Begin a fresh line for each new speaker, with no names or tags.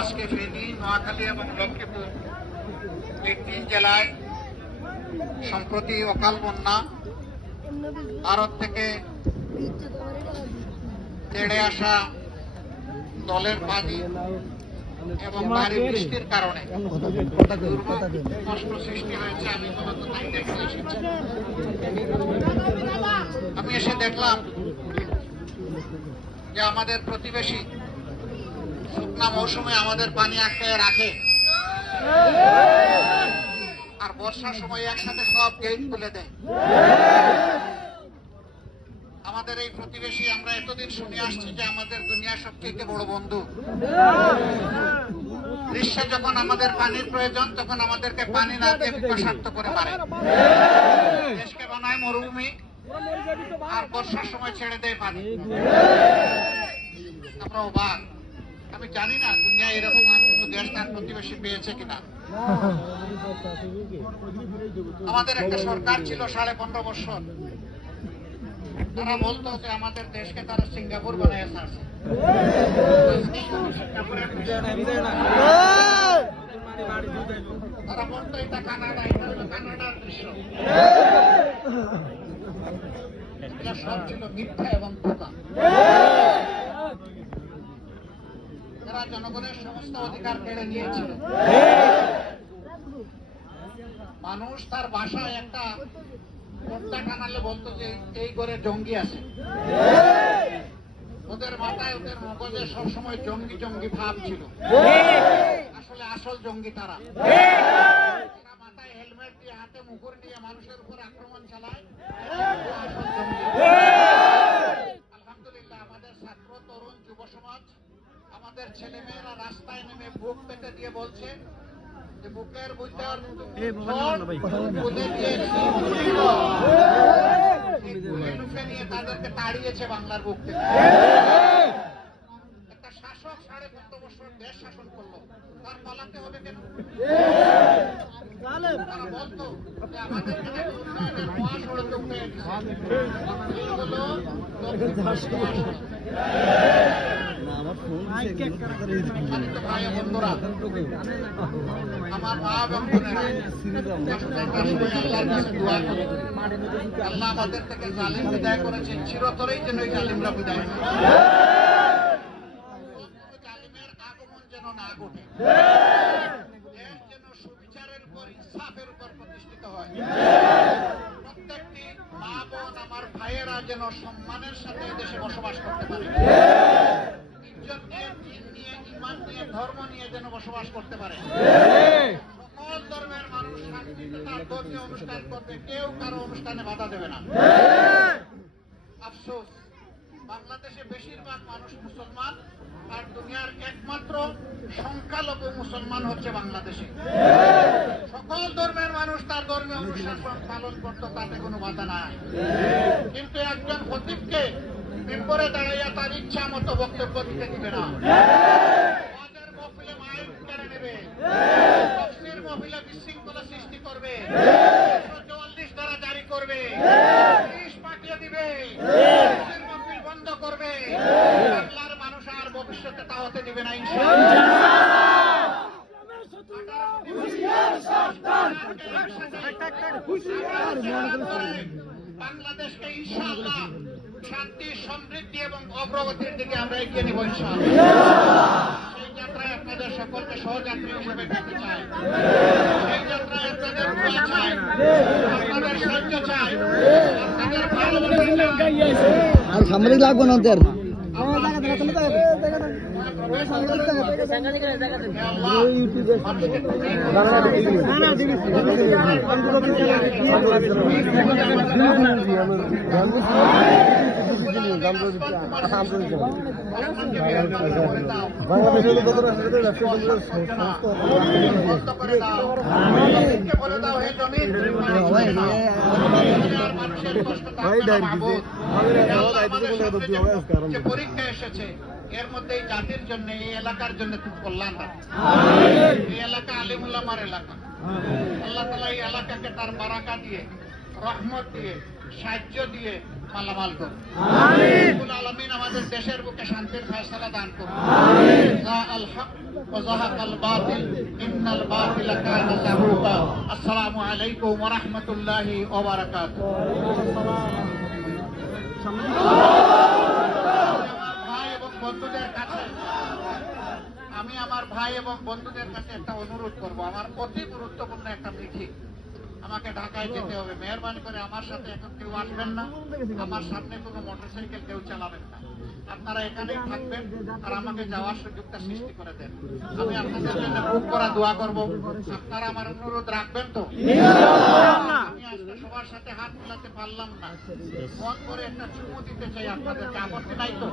আজকে ফেনী, নোয়াখালী এবং লক্ষ্মীপুর এই তিন জেলায় সম্প্রতি অকাল বন্যা ভারত থেকে তেড়ে আসা দলের পানি এবং ভারী বৃষ্টির কারণে কষ্ট সৃষ্টি হয়েছে, আমি আমি এসে দেখলাম যে আমাদের প্রতিবেশী শুকনা মৌসুমে আমাদের পানি আটকায় রাখে। আর বর্ষার সময় একসাথে সব গেট খুলে দেয়। আমাদের এই প্রতিবেশী, আমরা এতদিন শুনে আসছি যে আমাদের দুনিয়ার সবচেয়ে বড় বন্ধু। গ্রীষ্মে যখন আমাদের পানির প্রয়োজন, তখন আমাদেরকে পানি না দিয়ে বিকশাক্ত করে মারে। দেশকে বানায় মরুভূমি, আর বর্ষার সময় ছেড়ে দেয় পানি। আমরা অবাক। আমি জানি না দুনিয়া এরকম আর কোনো দেশ তার প্রতিবেশী পেয়েছে কিনা। আমাদের একটা সরকার ছিল সাড়ে পনেরো বছর। তারা বলতো যে আমাদের দেশকে তারা সিঙ্গাপুর বানিয়ে ছাড়ছে। এটা সব ছিল মিথ্যা এবং ধোকা তারা জনগণের সমস্ত অধিকার কেড়ে নিয়েছিল মানুষ তার বাসায় একটা পর্দা টানালে বলতো যে এই করে জঙ্গি আছে। ওদের মাথায় ওদের মগজে সবসময় জঙ্গি জঙ্গি ভাব ছিল। আসলে আসল জঙ্গি তারা। মাথায় হেলমেট দিয়ে হাতে মুকুর নিয়ে মানুষের উপর আক্রমণ চালায় এরা আসল জঙ্গি আলহামদুলিল্লাহ আমাদের ছাত্র তরুণ যুব সমাজ আমাদের ছেলেমেয়েরা রাস্তায় নেমে বুক পেতে দিয়ে বলছে যে বুকের ভিতর খুলে দিয়েছি এই বুকে লুফে নিয়ে তাদেরকে তাড়িয়েছে বাংলার বুক থেকে। একটা শাসক সাড়ে পনেরো বছর দেশ শাসন করল? তার পালাতে হবে কেন? তারা বলতো যে আমাদেরকে উন্নয়নের মহাসড়কে উঠে আল্লাহ আমাদের থেকে জালিম বিদায় করেছেন চিরতরেই যেন এই জালিমরা বিদায়। কোনো জালিমের আগমন যেন না ঘটে। যেন সুবিচারের উপর ইনসাফের উপর প্রতিষ্ঠিত হয়। প্রত্যেকটি মা বোন আমার ভাইয়েরা যেন সম্মানের সাথে দেশে বসবাস করতে পারে। ধর্ম নিয়ে যেন বসবাস করতে পারে সকল ধর্মের মানুষ তার ধর্মীয় অনুষ্ঠান করবে কেউ কারও অনুষ্ঠানে বাধা দেবে না আফসোস বাংলাদেশে বেশিরভাগ মানুষ মুসলমান আর দুনিয়ার একমাত্র সংখ্যালঘু মুসলমান হচ্ছে বাংলাদেশে সকল ধর্মের মানুষ তার ধর্মীয় অনুষ্ঠান পালন করতো তাতে কোনো বাধা নাই কিন্তু একজন খতিবকে মেম্বরে দাঁড়াইয়া তার ইচ্ছা মতো বক্তব্য দিতে দিবে না। ওয়াজের মহফিলে মাইক কেড়ে নেবে তফসির মহফিলে বিশৃঙ্খলা সৃষ্টি করবে চুয়াল্লিশ ধারা জারি করবে পুলিশ পাঠিয়ে দিবে তফসির মহফিল বন্ধ করবে বাংলার মানুষ আর ভবিষ্যতে তা হতে দিবে না ইনশাআল্লাহ বাংলাদেশকে ইনশাআল্লাহ শান্তি সমৃদ্ধি এবং অগ্রগতির দিকে আমরা এগিয়ে নেব ইনশাআল্লাহ। সেই যাত্রায় আপনাদের সকলকে সহযাত্রী হিসেবে পেতে চাই। সেই যাত্রায় আপনাদের দোয়া চাই। আপনাদের সাহায্য চাই। আপনাদের
আর সামরিক লাগবো না ওদের।
বাংলাদেশের পরীক্ষা এসেছে এর মধ্যে এই জাতির জন্য এই এলাকার জন্য খুব কল্যাণ এই এলাকা আলিমুল্লামার এলাকা আল্লাহ তালা এই এলাকাকে তার বারাকা দিয়ে রহমত দিয়ে সাহায্য দিয়ে মালামাল করুন। আলামিন আমাদের দেশের বুকে শান্তির ফয়সালা দান করুন। আসসালামু আলাইকুম রাহমাতুল্লাহি ভাই এবং বন্ধুদের কাছে আমি আমার ভাই এবং বন্ধুদের কাছে একটা অনুরোধ করব। আমার অতি গুরুত্বপূর্ণ একটা মিটিং। আমাকে ঢাকায় যেতে হবে। মেহরবানি করে আমার সাথে এখন কেউ আসবেন না। আমার সামনে কোনো মোটরসাইকেল কেউ চালাবেন না। আপনারা এখানেই থাকবেন আর আমাকে যাওয়ার সুযোগটা সৃষ্টি করে দেন। আমি আপনাদের জন্য বুক করা দোয়া করব। আপনারা আমার অনুরোধ রাখবেন তো? আমি আজকে সবার সাথে হাত মিলাতে পারলাম না। মন করে একটা চুমু দিতে চাই আপনাদেরকে। আপত্তি নাই তো?